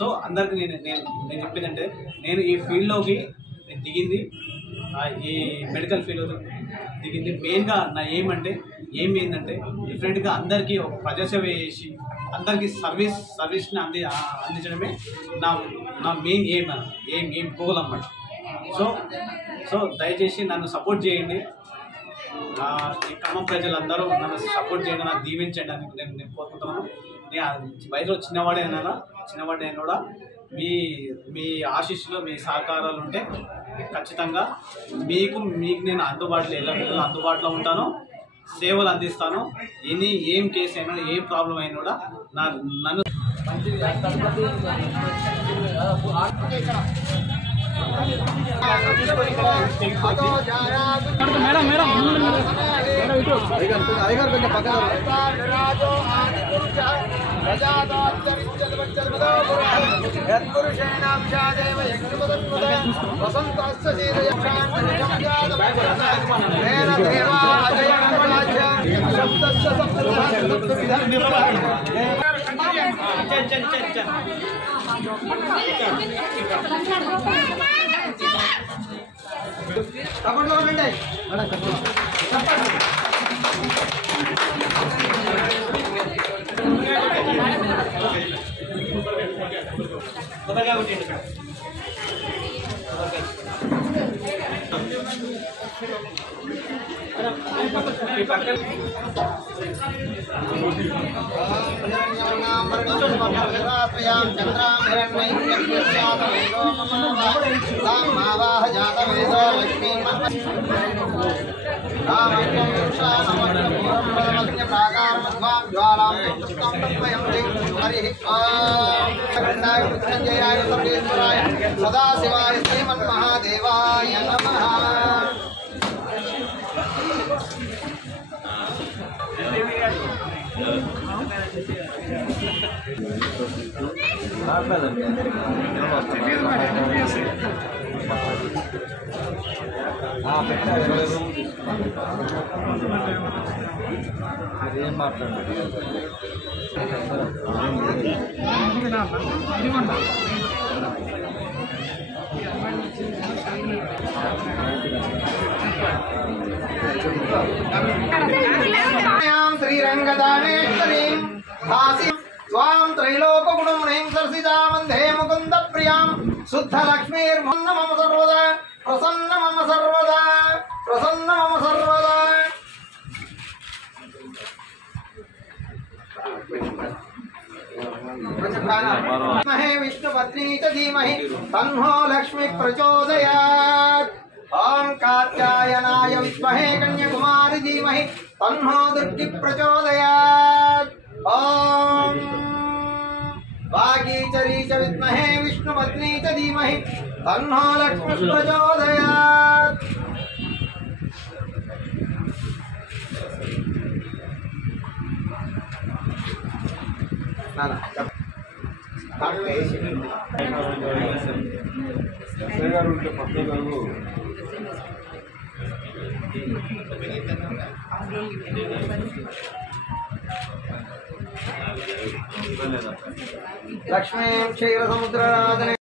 So అందరికి నేను చెప్పిందంటే నేను ఈ ఫీల్డ్లోకి దిగింది ఈ మెడికల్ ఫీల్డ్ దిగింది మెయిన్గా నా ఏంటంటే ఏంటంటే డిఫరెంట్గా అందరికీ ఒక ప్రజాసేవ చేసి అందరికీ సర్వీస్ని అందించడమే నా మెయిన్ ఏం గోల్ అన్నమాట. సో దయచేసి నన్ను సపోర్ట్ చేయండి. ఈ ఖమ్మం ప్రజలందరూ నన్ను సపోర్ట్ చేయండి, నాకు దీవించండి అని నేను కోరుకుంటున్నాను. నేను వయసులో చిన్నవాడైనా కూడా మీ ఆశీస్సులు మీ సహకారాలు ఉంటే ఖచ్చితంగా మీకు నేను అందుబాటులో ఉంటాను, సేవలు అందిస్తాను. ఏం కేసు అయినా ఏం ప్రాబ్లం అయినా కూడా నన్ను సదాశివాయ శ్రీమన్మహాదేవాయ నమః. శ్రీరంగదానేశ్వరీం స్వాం త్రైలోకగుణమునీం సరసిజా వందే ముకుంద ప్రియాం శుద్ధ లక్ష్మీర్మన్న మమ సర్వదా ప్రసన్న మమ సర్వదా ప్రసన్న మమ సర్వదా. మహే విష్ణుపత్నీ చ ధీమహి తన్నో లక్ష్మీ ప్రచోదయాత్. ఓం కాత్యాయనాయ విద్మహే కన్యాకుమారి ధీమహి తన్నో దుర్గి ప్రచోదయాత్. ఓం వాగీచరీ చ విద్మహే విష్ణుపత్నీ చ ధీమహి తన్నో లక్ష్మీ ప్రచోదయాత్. లక్ష్మీ క్షీర సముద్రరాజనే